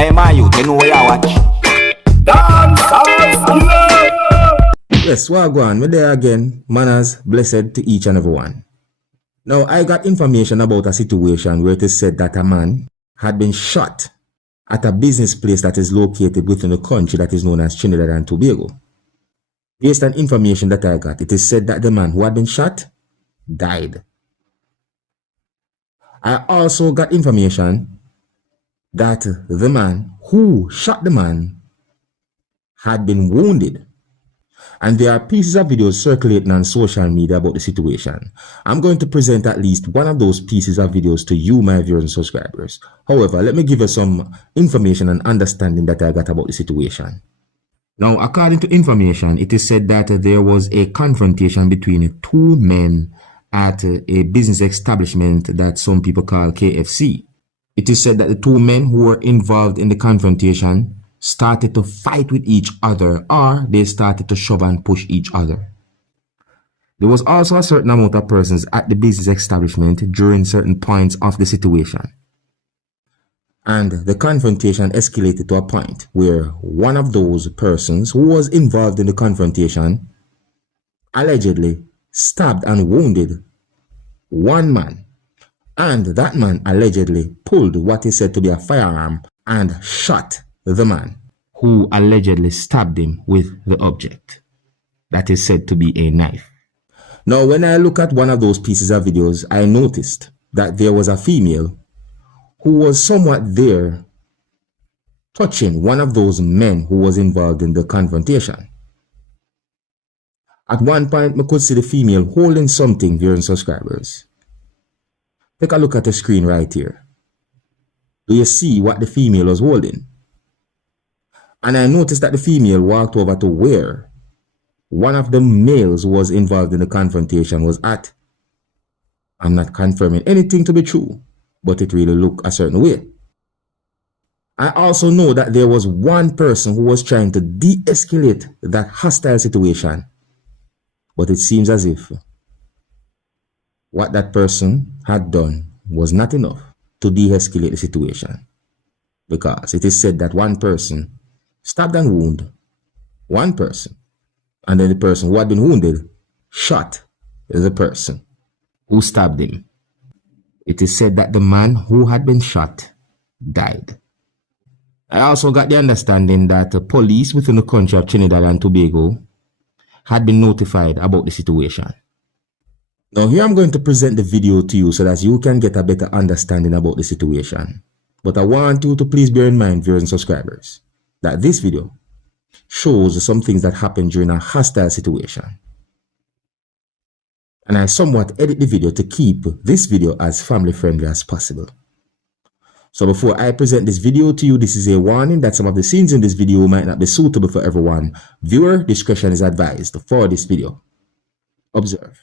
Hey, my youth, you know where you watch? Dancehall skilla. Yes, wagwan, we're there again. Manners blessed to each and every one. Now, I got information about a situation where it is said that a man had been shot at a business place that is located within a country that is known as Trinidad and Tobago. Based on information that I got, it is said that the man who had been shot died. I also got information that the man who shot the man had been wounded. And there are pieces of videos circulating on social media about the situation. I'm going to present at least one of those pieces of videos to you, my viewers and subscribers. However, let me give you some information and understanding that I got about the situation. Now, according to information, it is said that there was a confrontation between two men at a business establishment that some people call KFC. It is said that the two men who were involved in the confrontation started to fight with each other, or they started to shove and push each other. There was also a certain amount of persons at the business establishment during certain points of the situation. And the confrontation escalated to a point where one of those persons who was involved in the confrontation allegedly stabbed and wounded one man. And that man allegedly pulled what is said to be a firearm and shot the man who allegedly stabbed him with the object that is said to be a knife. Now, when I look at one of those pieces of videos, I noticed that there was a female who was somewhat there touching one of those men who was involved in the confrontation. At one point, I could see the female holding something, viewers and subscribers. Take a look at the screen right here. Do you see what the female was holding? And I noticed that the female walked over to where one of the males who was involved in the confrontation was at. I'm not confirming anything to be true, but it really looked a certain way. I also know that there was one person who was trying to de-escalate that hostile situation, but it seems as if what that person had done was not enough to de-escalate the situation, because it is said that one person stabbed and wounded one person, and then the person who had been wounded shot the person who stabbed him. It is said that the man who had been shot died. I also got the understanding that the police within the country of Trinidad and Tobago had been notified about the situation. Now here I'm going to present the video to you so that you can get a better understanding about the situation. But I want you to please bear in mind, viewers and subscribers, that this video shows some things that happened during a hostile situation. And I somewhat edit the video to keep this video as family friendly as possible. So before I present this video to you, this is a warning that some of the scenes in this video might not be suitable for everyone. Viewer discretion is advised for this video. Observe.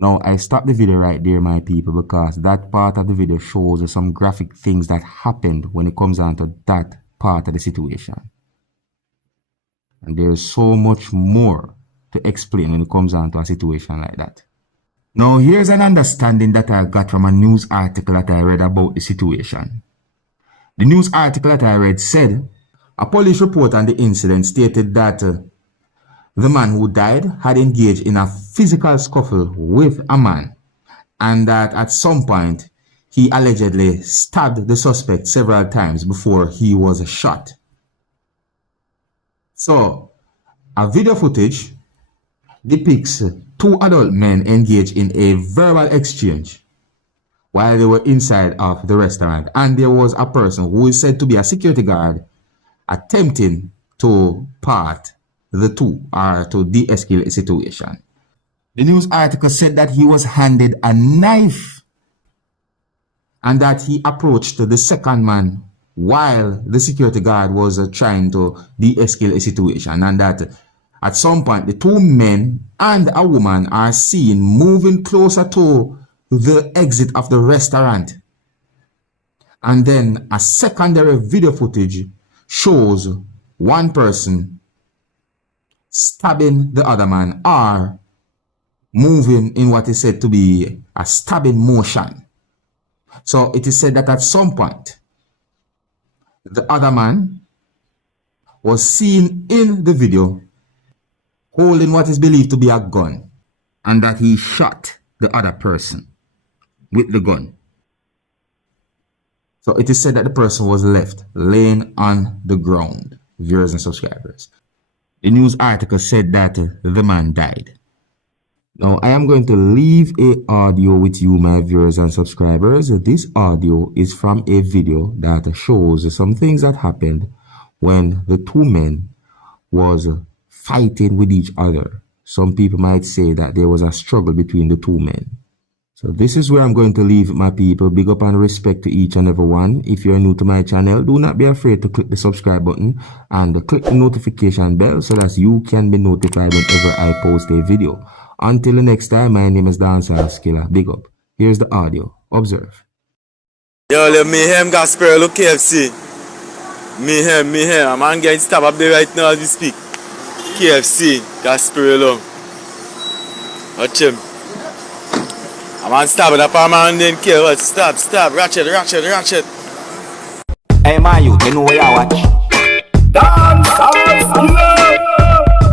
Now, I stopped the video right there, my people, because that part of the video shows some graphic things that happened when it comes down to that part of the situation. And there's so much more to explain when it comes down to a situation like that. Now, here's an understanding that I got from a news article that I read about the situation. The news article that I read said, a police report on the incident stated that the man who died had engaged in a physical scuffle with a man, and that at some point he allegedly stabbed the suspect several times before he was shot. So, a video footage depicts two adult men engaged in a verbal exchange while they were inside of the restaurant, and there was a person who is said to be a security guard attempting to part the two or to de-escalate the situation. The news article said that he was handed a knife and that he approached the second man while the security guard was trying to de-escalate the situation, and that at some point the two men and a woman are seen moving closer to the exit of the restaurant. And then a secondary video footage shows one person stabbing the other man or moving in what is said to be a stabbing motion. So it is said that at some point the other man was seen in the video holding what is believed to be a gun, and that he shot the other person with the gun. So it is said that the person was left laying on the ground, viewers and subscribers. The news article said that the man died. Now, I am going to leave an audio with you, my viewers and subscribers. This audio is from a video that shows some things that happened when the two men was fighting with each other. Some people might say that there was a struggle between the two men. So this is where I'm going to leave, my people. Big up and respect to each and every one. If you're new to my channel, do not be afraid to click the subscribe button and click the notification bell so that you can be notified whenever I post a video. Until the next time, my name is Dancehall Skilla. Big up. Here's the audio. Observe. Yo, Mayhem Gasper, look KFC. Mayhem. A man getting stabbed up there right now as we speak. KFC, Gasper, watch him. A man stabbing up a man then kill. Stop, ratchet. Hey, man, you know where you watch.